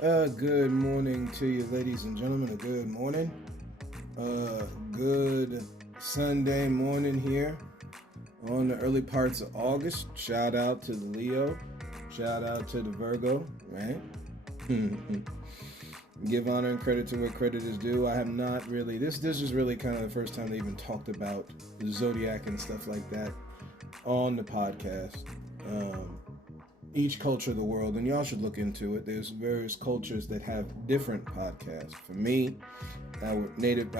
Good morning to you, ladies and gentlemen. A good morning. Good Sunday morning here on the early parts of August. Shout out to the Leo. Shout out to the Virgo, right? Give honor and credit to where credit is due. I have not really. This is really kind of the first time they even talked about the zodiac and stuff like that on the podcast. Each culture of the world, and y'all should look into it. There's various cultures that have different podcasts. For me, native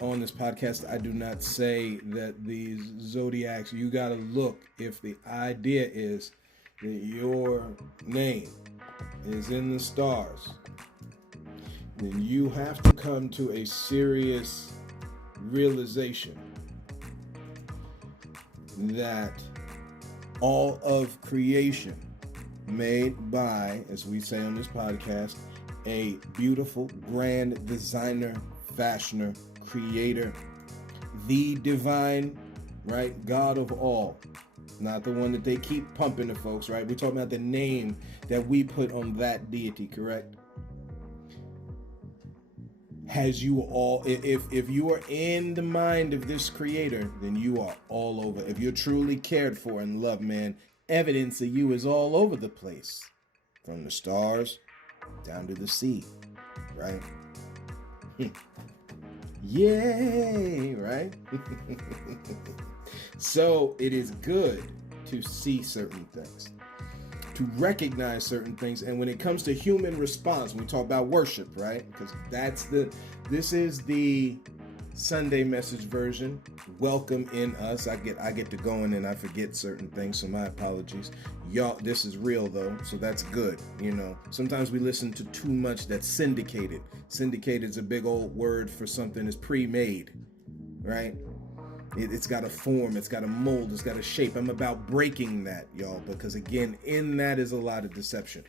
on this podcast, I do not say that these zodiacs. You got to look if the idea is that your name is in the stars. Then you have to come to a serious realization that all of creation made by, as we say on this podcast, a beautiful, grand designer, fashioner, creator, the divine, right, God of all. Not the one that they keep pumping to folks, right? We're talking about the name that we put on that deity, correct? Has you all, if you are in the mind of this creator, then you are all over. If you're truly cared for and loved, man, evidence of you is all over the place, from the stars down to the sea, right? Yay, right? So it is good to see certain things, to recognize certain things. And when it comes to human response, when we talk about worship, right? Because this is the Sunday message version. Welcome in us. I get to going and I forget certain things, so my apologies. Y'all, this is real though, so that's good. You know, sometimes we listen to too much that's syndicated. Syndicated is a big old word for something that's pre-made, right? It's got a form, it's got a mold, it's got a shape. I'm about breaking that, y'all, because again, in that is a lot of deception.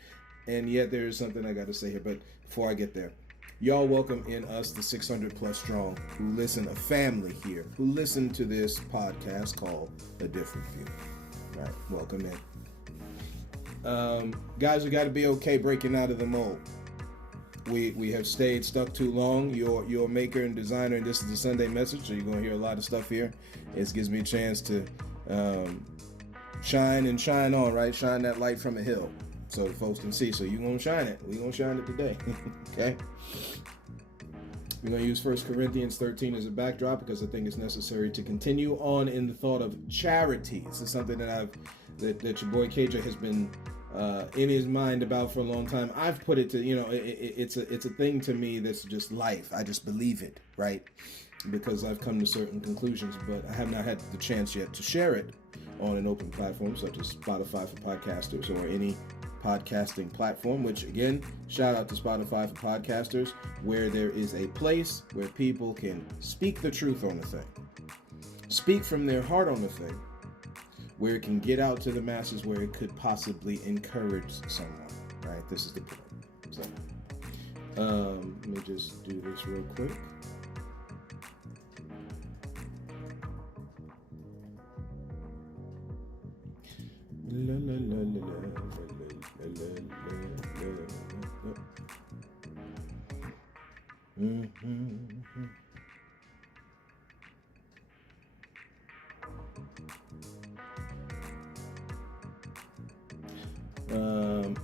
And yet there is something I got to say here, but before I get there, y'all welcome in us, the 600 plus strong, who listen, a family here, who listen to this podcast called A Different View. Right, welcome in. Guys, we got to be okay breaking out of the mold. We have stayed stuck too long. You're a maker and designer, and this is the Sunday message, so you're going to hear a lot of stuff here. It gives me a chance to shine and shine on, right? Shine that light from a hill so the folks can see. So you're going to shine it. We're going to shine it today, okay? We're going to use 1 Corinthians 13 as a backdrop because I think it's necessary to continue on in the thought of charity. This is something that that your boy KJ has been in his mind about for a long time. I've put it to, it's a thing to me that's just life. I just believe it, right? Because I've come to certain conclusions, but I have not had the chance yet to share it on an open platform such as Spotify for podcasters or any podcasting platform, which again, shout out to Spotify for podcasters, where there is a place where people can speak the truth on a thing, speak from their heart on a thing, where it can get out to the masses, where it could possibly encourage someone, right? This is the point. So, let me just do this real quick. La, la, la, la, la, la, la, la, la. Mm-hmm.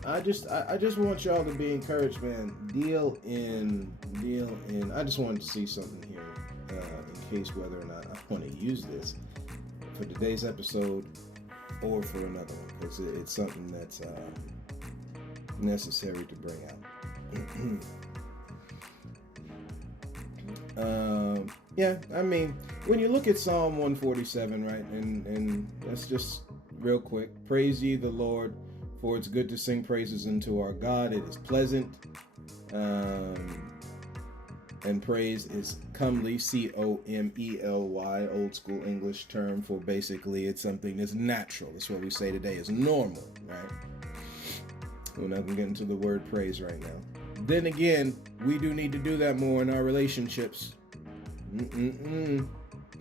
I just want y'all to be encouraged, man. Deal in. I just wanted to see something here, in case whether or not I want to use this for today's episode or for another one, because it's something that's necessary to bring out. Yeah, I mean, when you look at Psalm 147, right, and that's just real quick. Praise ye the Lord, for it's good to sing praises unto our God. It is pleasant. And praise is comely, C-O-M-E-L-Y, old school English term for basically it's something that's natural. That's what we say today is normal, right? We're not going to get into the word praise right now. Then again, we do need to do that more in our relationships.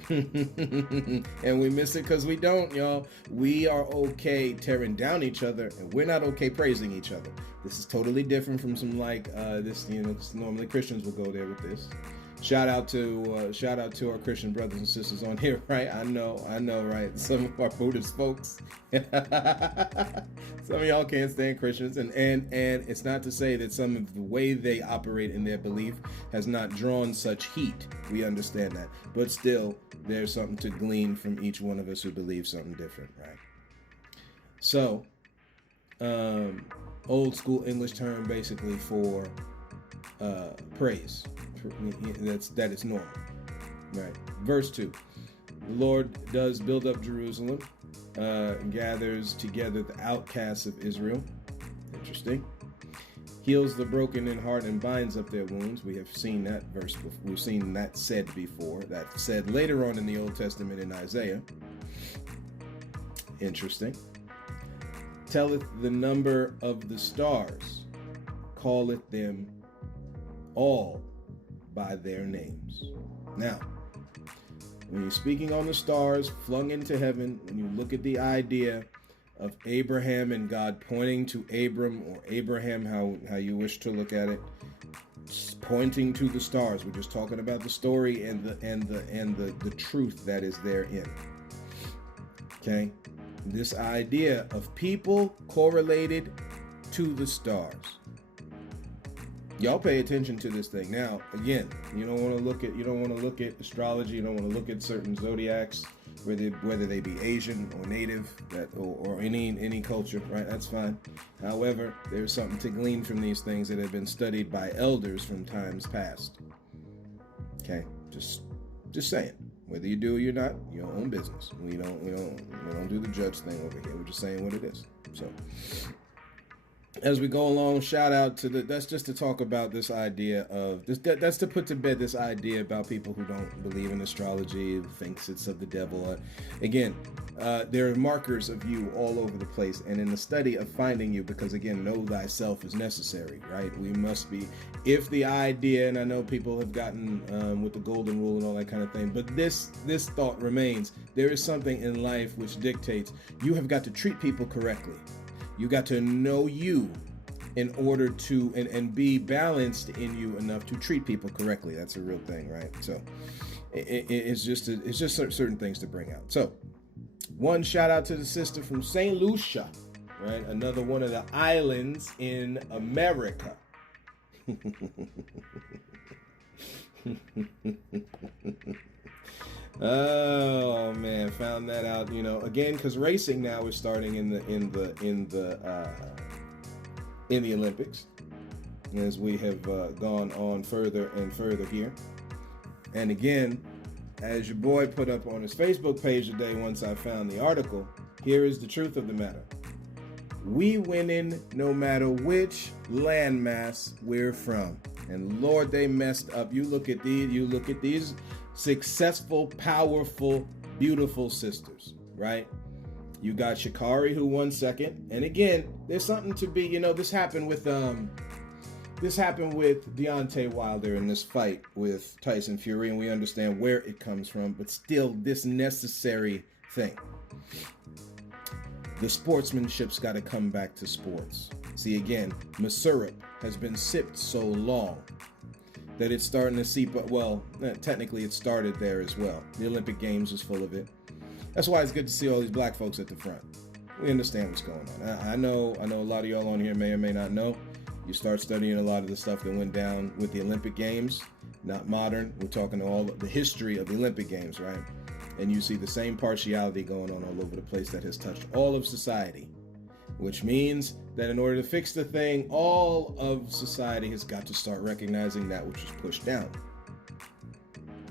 And we miss it because we don't, y'all. We are okay tearing down each other, and we're not okay praising each other. This is totally different from some this. Normally Christians will go there with this. Shout out to our Christian brothers and sisters on here, right? I know, right? Some of our Buddhist folks, some of y'all can't stand Christians, and it's not to say that some of the way they operate in their belief has not drawn such heat. We understand that, but still, there's something to glean from each one of us who believes something different, right? So, old school English term basically for praise. That is normal, right? Verse 2, the Lord does build up Jerusalem, gathers together the outcasts of Israel. Interesting. Heals the broken in heart and binds up their wounds. We have seen that verse. We've seen that said before. That said later on in the Old Testament in Isaiah. Interesting. Telleth the number of the stars, calleth them all by their names. Now, when you're speaking on the stars flung into heaven, when you look at the idea of Abraham and God pointing to Abram, or Abraham, how you wish to look at it, pointing to the stars. We're just talking about the story and the truth that is therein. Okay, this idea of people correlated to the stars. Y'all pay attention to this thing. Now, again, you don't want to look at astrology. You don't want to look at certain zodiacs, whether they be Asian or native, or any culture, right? That's fine. However, there's something to glean from these things that have been studied by elders from times past. Okay, just saying. Whether you do or you're not, your own business. We don't do the judge thing over here. We're just saying what it is. So, as we go along, shout out to that's just to talk about this idea of this. That's to put to bed this idea about people who don't believe in astrology, thinks it's of the devil. Again, there are markers of you all over the place, and in the study of finding you, because again, know thyself is necessary, right? We must be. If the idea, and I know people have gotten with the golden rule and all that kind of thing, but this thought remains: there is something in life which dictates you have got to treat people correctly. You got to know you in order to and be balanced in you enough to treat people correctly. That's a real thing, right? So it's just certain things to bring out. So one shout out to the sister from St. Lucia, right? Another one of the islands in America. Oh man, found that out. Again, because racing now is starting in the Olympics, as we have gone on further and further here. And again, as your boy put up on his Facebook page today, once I found the article, here is the truth of the matter: we winning no matter which landmass we're from. And Lord, they messed up. You look at these successful, powerful, beautiful sisters, right? You got Sha'Carri, who won second. And again, there's something to be, this happened with Deontay Wilder in this fight with Tyson Fury, and we understand where it comes from, but still this necessary thing. The sportsmanship's got to come back to sports. See, again, syrup has been sipped so long that it's starting to seep up. Well, technically it started there as well. The Olympic Games is full of it. That's why it's good to see all these black folks at the front. We understand what's going on. I know a lot of y'all on here may or may not know. You start studying a lot of the stuff that went down with the Olympic Games, not modern. We're talking all the history of the Olympic Games, right? And you see the same partiality going on all over the place that has touched all of society, which means that in order to fix the thing, all of society has got to start recognizing that which was pushed down,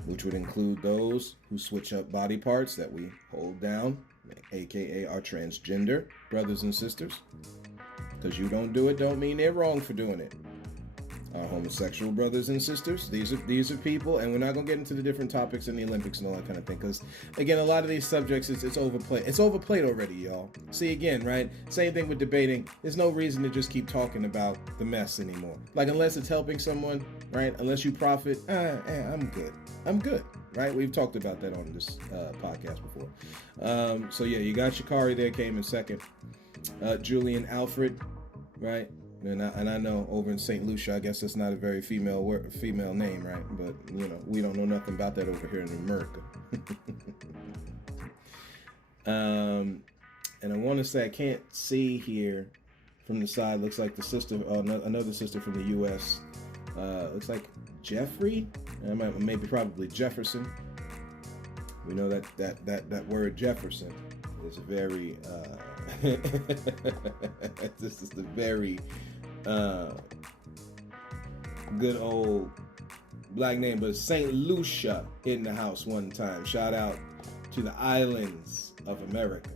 which would include those who switch up body parts that we hold down, aka our transgender brothers and sisters. Because you don't do it don't mean they're wrong for doing it. our homosexual brothers and sisters. These are people, and we're not gonna get into the different topics in the Olympics and all that kind of thing, because again, a lot of these subjects it's overplayed. It's overplayed already, y'all. See, again, right? Same thing with debating. There's no reason to just keep talking about the mess anymore. Like, unless it's helping someone, right? Unless you profit, I'm good. I'm good, right? We've talked about that on this podcast before. So yeah, you got Sha'Carri there, came in second. Julian Alfred, right? And I know over in St. Lucia, I guess that's not a very female name, right? But, you know, we don't know nothing about that over here in America. And I want to say, I can't see here from the side. Looks like the sister, another sister from the U.S. Looks like Jeffrey, probably Jefferson. We know that word Jefferson is a very, this is the very good old black name, but St. Lucia in the house one time. Shout out to the islands of America.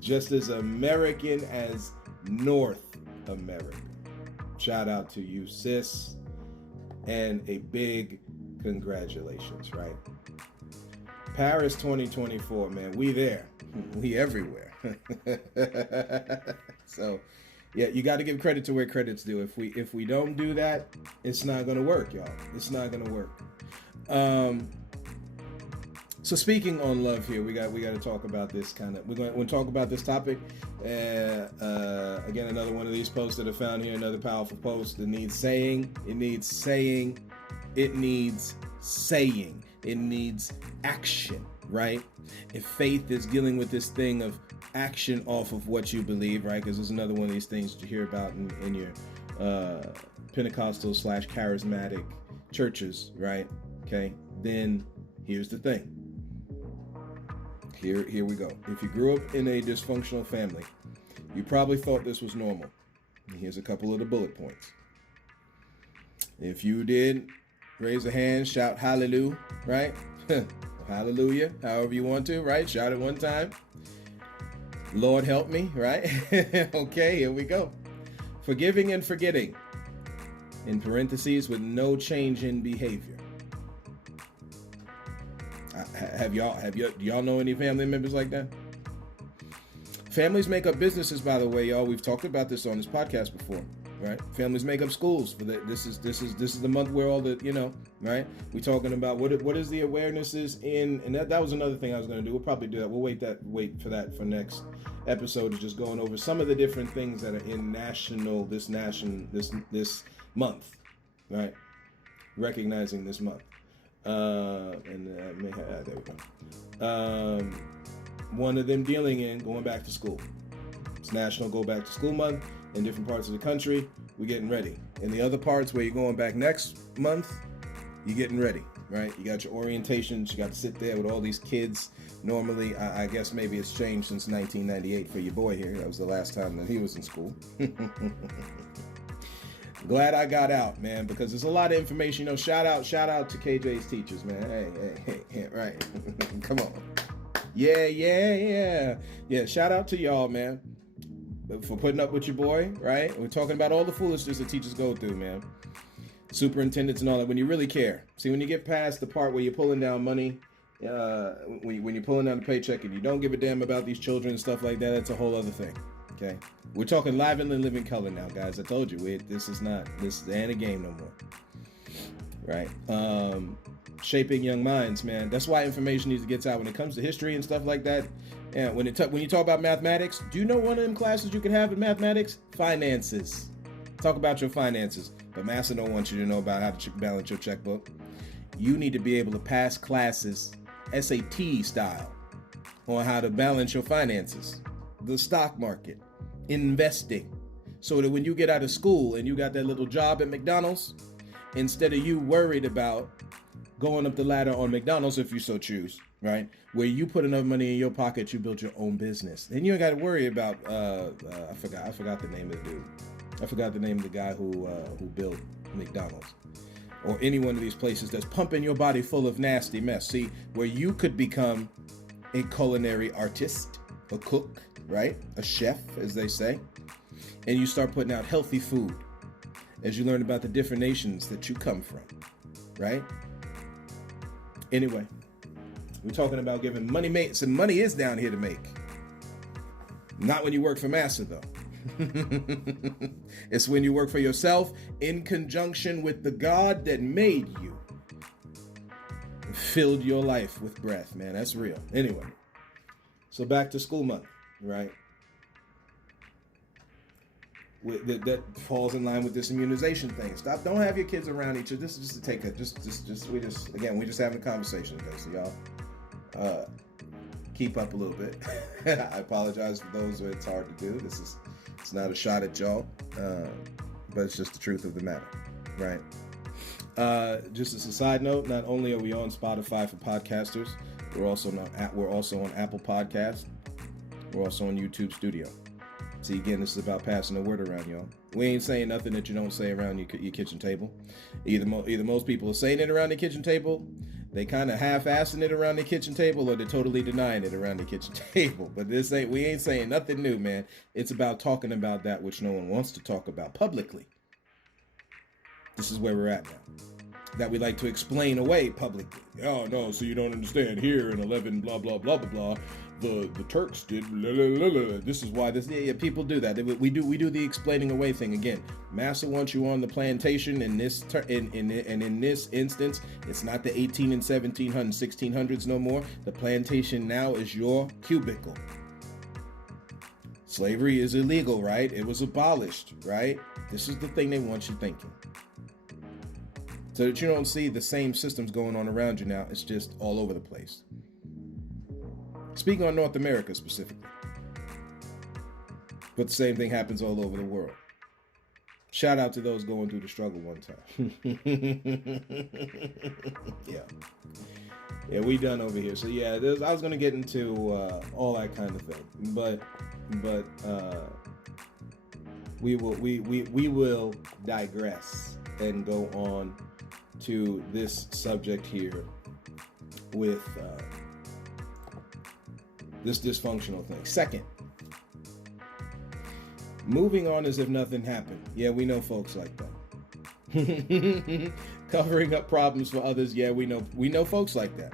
Just as American as North America. Shout out to you, sis, and a big congratulations, right? Paris 2024, man, we there. We everywhere. So, yeah, you got to give credit to where credit's due. If we don't do that, it's not gonna work, y'all. It's not gonna work. So speaking on love here, we got to talk about this kind of. We're going to talk about this topic. Again, another one of these posts that I found here. Another powerful post that needs saying. It needs saying. It needs saying. It needs action. Right? If faith is dealing with this thing of action off of what you believe, right? Because there's another one of these things that you hear about in your Pentecostal / charismatic churches, right? Okay. Then here's the thing. Here we go. If you grew up in a dysfunctional family, you probably thought this was normal. And here's a couple of the bullet points. If you did, raise a hand, shout hallelujah, right? Hallelujah, however you want to, right? Shout it one time. Lord help me, right? Okay, here we go. Forgiving and forgetting, in parentheses, with no change in behavior. Do y'all know any family members like that? Families make up businesses, by the way, y'all. We've talked about this on this podcast before, right? Families make up schools. This is the month where all the, right? We're talking about what is the awarenesses in, and that was another thing I was going to do. We'll probably do that. We'll wait for that for next episode, is just going over some of the different things that are in this month, right? Recognizing this month. There we go. One of them going back to school. It's National Go Back to School Month in different parts of the country. We're getting ready. In the other parts where you're going back next month, you're getting ready, right? You got your orientations. You got to sit there with all these kids. Normally, I guess maybe it's changed since 1998 for your boy here. That was the last time that he was in school. Glad I got out, man, because there's a lot of information. Shout out to KJ's teachers, man. Hey, right. Come on. Yeah. Shout out to y'all, man, for putting up with your boy, right? We're talking about all the foolishness that teachers go through, man. Superintendents and all that. When you really care. See, when you get past the part where you're pulling down money, when you're pulling down the paycheck and you don't give a damn about these children and stuff like that, that's a whole other thing. Okay, we're talking live and living color now, guys. I told you, this ain't a game no more, right? Shaping young minds, man. That's why information needs to get out when it comes to history and stuff like that. And when you talk about mathematics, do you know one of them classes you can have in mathematics? Finances. Talk about your finances. But Master don't want you to know about how to balance your checkbook. You need to be able to pass classes SAT style on how to balance your finances, the stock market, investing, so that when you get out of school and you got that little job at McDonald's, instead of you worried about going up the ladder on McDonald's, if you so choose, right, where you put enough money in your pocket, you build your own business. Then you ain't got to worry about I forgot the name of the dude. I forgot the name of the guy who built McDonald's, or any one of these places that's pumping your body full of nasty mess. See, where you could become a culinary artist, a cook, right? A chef, as they say. And you start putting out healthy food. as you learn about the different nations that you come from, right? Anyway, we're talking about giving money. Some money is down here to make. Not when you work for Massa, though. It's when you work for yourself in conjunction with the God that made you. Filled your life with breath, man. That's real. Anyway, so back to school month, right? That falls in line with this immunization thing. Don't have your kids around each other. This is just to take a, we're just having a conversation today. So y'all, keep up a little bit. I apologize for those who it's hard to do. It's not a shot at y'all, but it's just the truth of the matter, right? Just as a side note, not only are we on Spotify for podcasters, we're also on Apple Podcasts. We're also on YouTube Studio. See, again, this is about passing the word around, y'all. We ain't saying nothing that you don't say around your kitchen table. Either most people are saying it around the kitchen table, they kind of half-assing it around the kitchen table, or they're totally denying it around the kitchen table. But we ain't saying nothing new, man. It's about talking about that which no one wants to talk about publicly. This is where we're at now. That we like to explain away publicly. Oh, no, so you don't understand. Here in 11, blah, blah, blah, blah, blah. The Turks did blah, blah, blah, blah. This is why this. Yeah, people do that. We do the explaining away thing again. Massa wants you on the plantation in this in this instance. It's not the 18 and 1700s, 1600s no more. The plantation now is your cubicle. Slavery is illegal, right? It was abolished, right? This is the thing they want you thinking. So that you don't see the same systems going on around you now. It's just all over the place. Speaking on North America specifically. But the same thing happens all over the world. Shout out to those going through the struggle one time. Yeah, we done over here. So yeah, I was going to get into all that kind of thing. But we will digress and go on to this subject here with this dysfunctional thing. Second, moving on as if nothing happened. Yeah, we know folks like that. Covering up problems for others. Yeah, we know folks like that.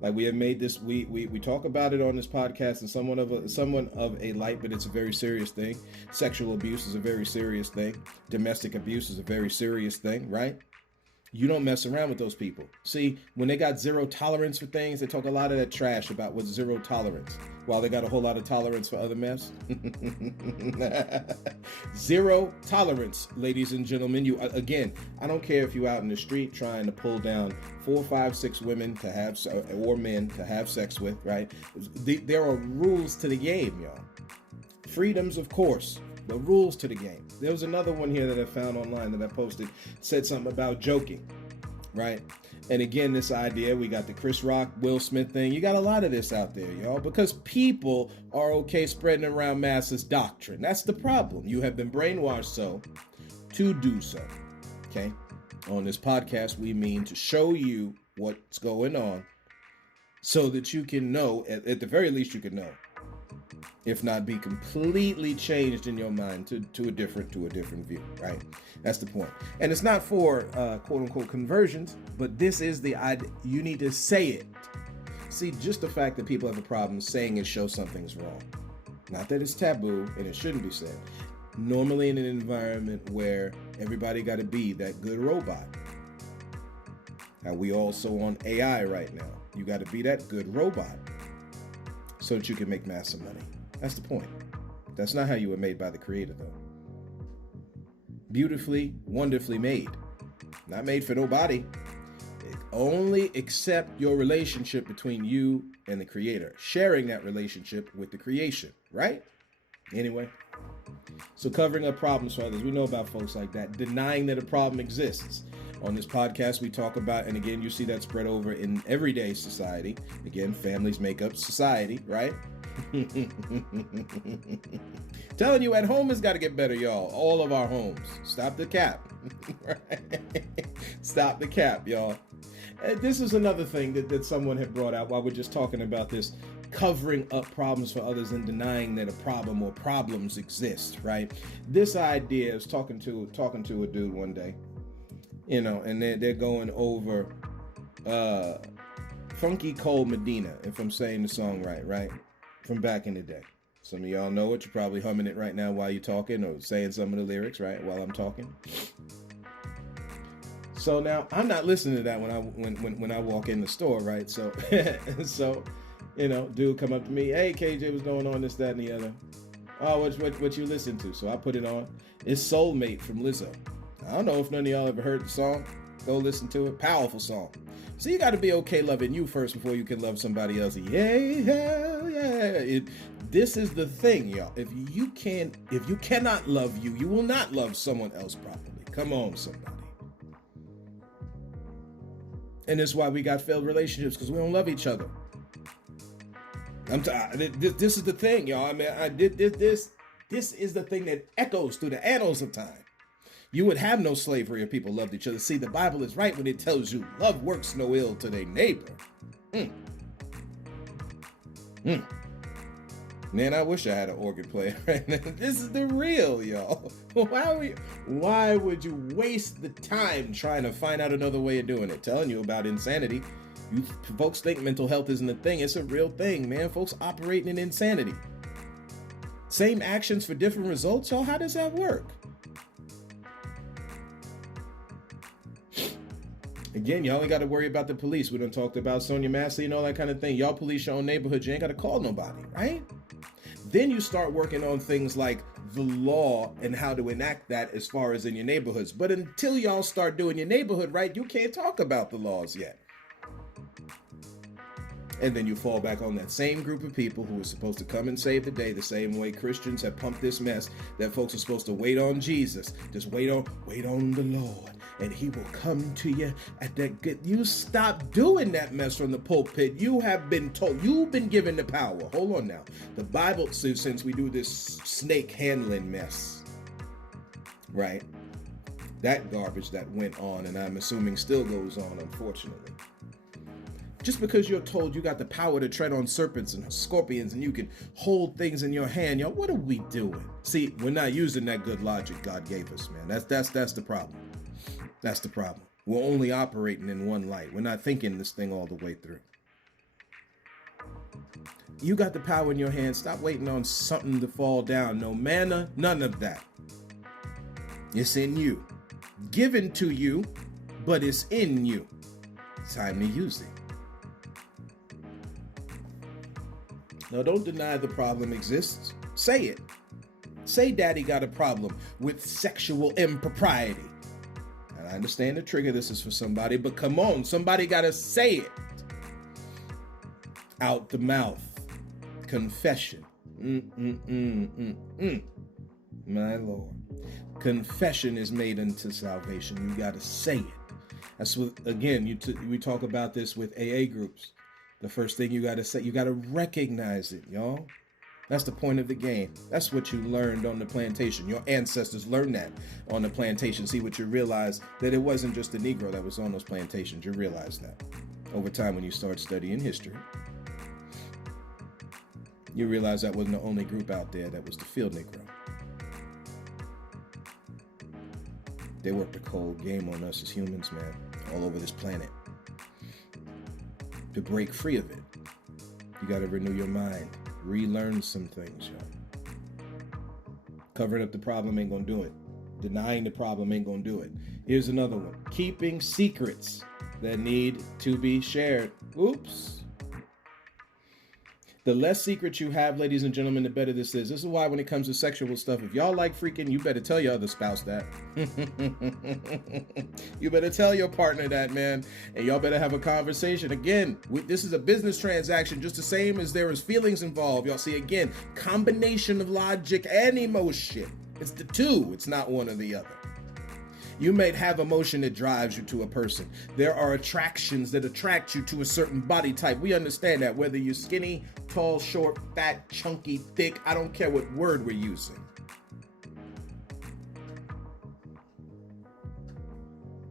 Like we have made this, we talk about it on this podcast and somewhat of a light, but it's a very serious thing. Sexual abuse is a very serious thing. Domestic abuse is a very serious thing, right? You don't mess around with those people. See, when they got zero tolerance for things, they talk a lot of that trash about what's zero tolerance, while they got a whole lot of tolerance for other mess. Zero tolerance, ladies and gentlemen. You again, I don't care if you're out in the street trying to pull down 4, 5, 6 women to have, or men to have sex with, right? There are rules to the game, y'all. Freedoms, of course. The rules to the game. There was another one here that I found online that I posted, said something about joking, right? And again, this idea, we got the Chris Rock, Will Smith thing. You got a lot of this out there, y'all, because people are okay spreading around Massa's doctrine. That's the problem. You have been brainwashed to do so, okay? On this podcast, we mean to show you what's going on so that you can know, at the very least you can know, if not be completely changed in your mind to a different view, right? That's the point. And it's not for quote unquote conversions, but this is the idea. You need to say it. See, just the fact that people have a problem saying it shows something's wrong. Not that it's taboo and it shouldn't be said. Normally in an environment where everybody got to be that good robot. Now we also on AI right now. You got to be that good robot so that you can make massive money. That's the point. That's not how you were made by the Creator, though. Beautifully, wonderfully made. Not made for nobody. Only accept your relationship between you and the Creator. Sharing that relationship with the creation, right? Anyway. So covering up problems for others. We know about folks like that. Denying that a problem exists. On this podcast, we talk about, and again, you see that spread over in everyday society. Again, families make up society, right? Telling you, at home has got to get better, y'all. All of our homes. Stop the cap. Stop the cap, y'all. This is another thing that someone had brought out while we're just talking about this covering up problems for others and denying that a problem or problems exist, right? This idea is talking to a dude one day, and they're going over Funky Cold Medina, if I'm saying the song right? From back in the day. Some of y'all know it. You're probably humming it right now while you're talking or saying some of the lyrics, right, while I'm talking. So now I'm not listening to that when I walk in the store, right? So dude come up to me, hey KJ, what's going on, this, that, and the other. Oh, what you listen to? So I put it on. It's Soulmate from Lizzo. I don't know if none of y'all ever heard the song. Go listen to it. Powerful song. So you got to be okay loving you first before you can love somebody else. Yay, hell yeah. This is the thing, y'all. If you cannot love you, you will not love someone else properly. Come on, somebody. And that's why we got failed relationships, because we don't love each other. This is the thing, y'all. I mean, this is the thing that echoes through the annals of time. You would have no slavery if people loved each other. See, the Bible is right when it tells you love works no ill to their neighbor. Man, I wish I had an organ player right now. This is the real, y'all. Why would you waste the time trying to find out another way of doing it? Telling you about insanity. You folks think mental health isn't a thing. It's a real thing, man. Folks operating in insanity. Same actions for different results, y'all. How does that work? Again, y'all ain't got to worry about the police. We done talked about Sonia Massey and all that kind of thing. Y'all police your own neighborhood. You ain't got to call nobody, right? Then you start working on things like the law and how to enact that as far as in your neighborhoods. But until y'all start doing your neighborhood right, you can't talk about the laws yet. And then you fall back on that same group of people who are supposed to come and save the day, the same way Christians have pumped this mess that folks are supposed to wait on Jesus. Just wait on the Lord, and he will come to you at that good. You stop doing that mess from the pulpit. You have been told, you've been given the power. Hold on now. The Bible says, since we do this snake handling mess, right? That garbage that went on, and I'm assuming still goes on, unfortunately. Just because you're told you got the power to tread on serpents and scorpions and you can hold things in your hand, y'all, what are we doing? See, we're not using that good logic God gave us, man. That's the problem. That's the problem. We're only operating in one light. We're not thinking this thing all the way through. You got the power in your hand. Stop waiting on something to fall down. No manna, none of that. It's in you. Given to you, but it's in you. Time to use it. Now, don't deny the problem exists. Say it. Say daddy got a problem with sexual impropriety. And I understand the trigger this is for somebody, but come on, somebody got to say it. Out the mouth. Confession. My Lord. Confession is made unto salvation. You got to say it. That's what, again, we talk about this with AA groups. The first thing you got to say, you got to recognize it, y'all. That's the point of the game. That's what you learned on the plantation. Your ancestors learned that on the plantation. See, what you realize, that it wasn't just the Negro that was on those plantations. You realize that over time when you start studying history. You realize that wasn't the only group out there that was the field Negro. They worked a cold game on us as humans, man, all over this planet. To break free of it, you got to renew your mind, relearn some things, y'all. Covering up the problem ain't gonna do it. Denying the problem ain't gonna do it. Here's another one. Keeping secrets that need to be shared. Oops. The less secrets you have, ladies and gentlemen, the better this is. This is why when it comes to sexual stuff, if y'all like freaking, you better tell your other spouse that. You better tell your partner that, man. And y'all better have a conversation. Again, this is a business transaction, just the same as there is feelings involved. Y'all see, again, combination of logic and emotion. It's the two. It's not one or the other. You may have emotion that drives you to a person. There are attractions that attract you to a certain body type. We understand that, whether you're skinny, tall, short, fat, chunky, thick, I don't care what word we're using.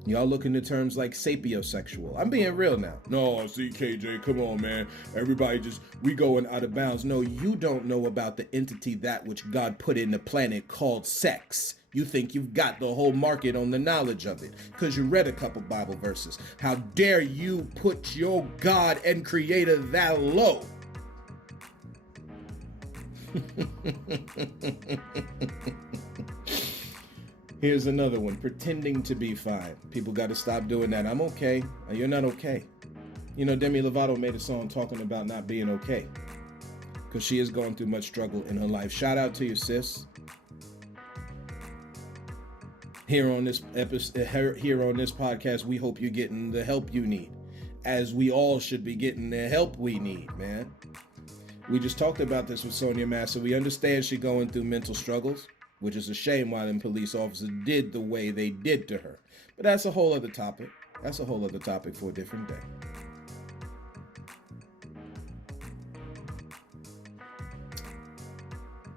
Y'all look into terms like sapiosexual. I'm being real now. No, see, KJ, come on, man. Everybody we going out of bounds. No, you don't know about the entity that which God put in the planet called sex. You think you've got the whole market on the knowledge of it because you read a couple Bible verses. How dare you put your God and Creator that low? Here's another one, pretending to be fine. People got to stop doing that. I'm okay. You're not okay. You know, Demi Lovato made a song talking about not being okay because she is going through much struggle in her life. Shout out to you, sis. Here on this podcast, we hope you're getting the help you need, as we all should be getting the help we need, man. We just talked about this with Sonia Massey. We understand she going through mental struggles, which is a shame why them police officers did the way they did to her. But that's a whole other topic. That's a whole other topic for a different day.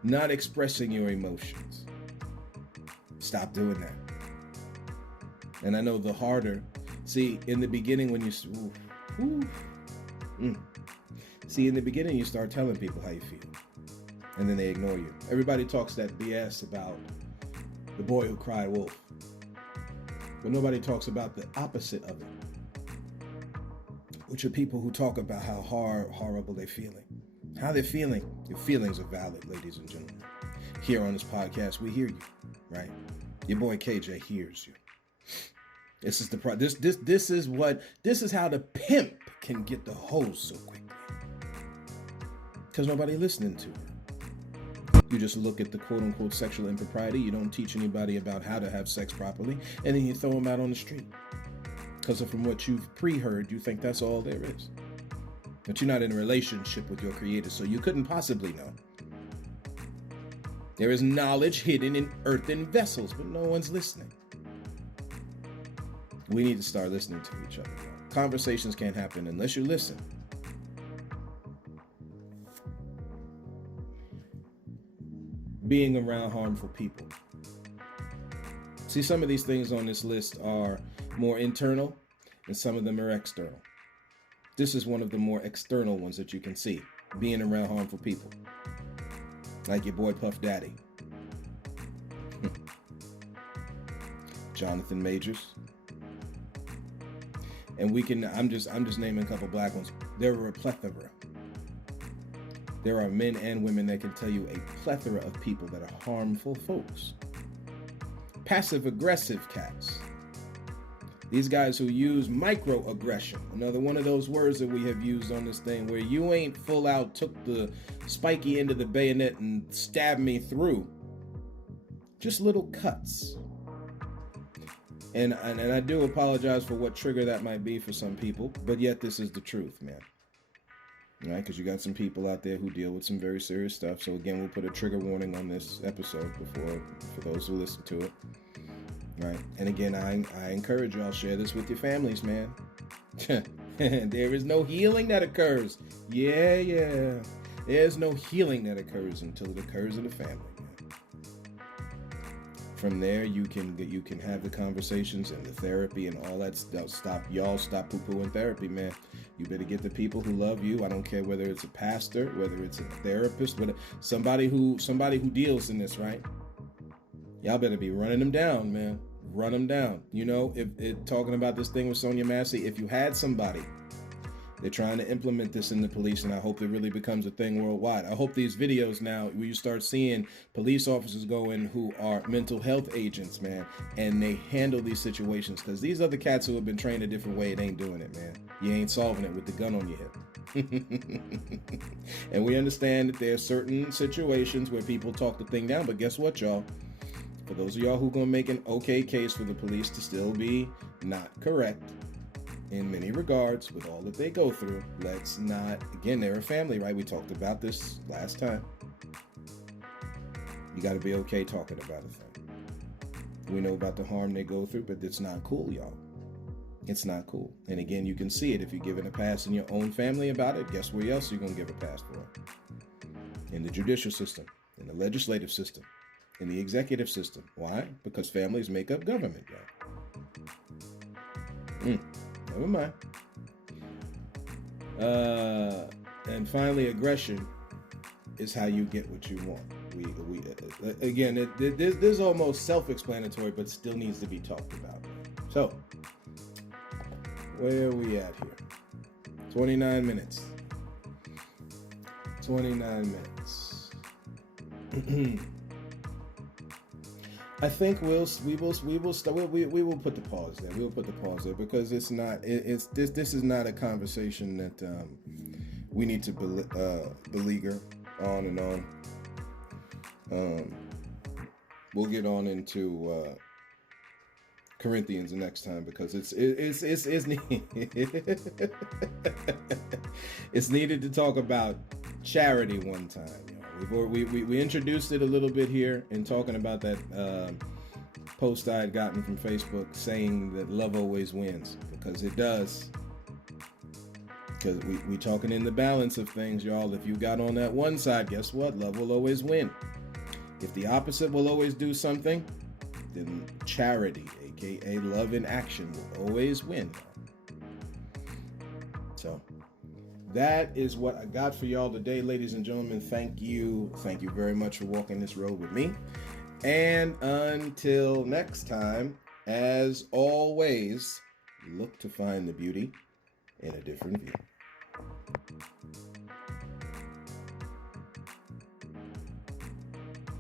Not expressing your emotions. Stop doing that. And I know the harder, see, in the beginning when in the beginning you start telling people how you feel. And then they ignore you. Everybody talks that BS about the boy who cried wolf. But nobody talks about the opposite of it, which are people who talk about how horrible they're feeling. How they're feeling. Your feelings are valid, ladies and gentlemen. Here on this podcast, we hear you, right? Your boy KJ hears you. This is this is how the pimp can get the hose so quickly. Because nobody listening to her. You just look at the quote-unquote sexual impropriety. You don't teach anybody about how to have sex properly. And then you throw them out on the street. Because from what you've pre-heard, you think that's all there is. But you're not in a relationship with your Creator, so you couldn't possibly know. There is knowledge hidden in earthen vessels, but no one's listening. We need to start listening to each other. Conversations can't happen unless you listen. Being around harmful people. See, some of these things on this list are more internal and some of them are external. This is one of the more external ones that you can see. Being around harmful people. Like your boy Puff Daddy. Jonathan Majors. And I'm just naming a couple black ones. There are a plethora. There are men and women that can tell you a plethora of people that are harmful folks. Passive-aggressive cats. These guys who use microaggression. Another one of those words that we have used on this thing where you ain't full out took the spiky end of the bayonet and stabbed me through. Just little cuts. And I do apologize for what trigger that might be for some people, but yet this is the truth, man. Right? Because you got some people out there who deal with some very serious stuff. So again, we'll put a trigger warning on this episode for those who listen to it. Right? And again, I encourage y'all, share this with your families, man. There is no healing that occurs. Yeah. There's no healing that occurs until it occurs in the family. From there, you can have the conversations and the therapy and all that stuff. Stop poo-pooing therapy, man. You better get the people who love you. I don't care whether it's a pastor, whether it's a therapist, whether somebody who deals in this, right? Y'all better be running them down, man. Run them down. You know, if talking about this thing with Sonia Massey, if you had somebody, they're trying to implement this in the police, and I hope it really becomes a thing worldwide. I hope these videos now, where you start seeing police officers go in who are mental health agents, man, and they handle these situations, because these other cats who have been trained a different way, it ain't doing it, man. You ain't solving it with the gun on your hip. And we understand that there are certain situations where people talk the thing down, but guess what, y'all? For those of y'all who gonna make an okay case for the police to still be not correct, in many regards, with all that they go through, let's not, again, they're a family, right? We talked about this last time. You got to be okay talking about a thing. We know about the harm they go through, but it's not cool, y'all. It's not cool. And again, you can see it. If you're giving a pass in your own family about it, guess where else you're going to give a pass for it? In the judicial system, in the legislative system, in the executive system. Why? Because families make up government, y'all. Never mind. And finally, aggression is how you get what you want. Again, this is almost self-explanatory, but still needs to be talked about. So, where are we at here? 29 minutes. 29 minutes. I think we will put the pause there. We'll put the pause there because this is not a conversation that we need to beleaguer on and on. We'll get on into Corinthians next time because it's it's needed to talk about charity one time. We introduced it a little bit here in talking about that post I had gotten from Facebook saying that love always wins, because it does. Because we talking in the balance of things, y'all. If you got on that one side, guess what? Love will always win. If the opposite will always do something, then charity, aka love in action, will always win. So that is what I got for y'all today, ladies and gentlemen. Thank you very much for walking this road with me. And until next time, as always, look to find the beauty in a different view.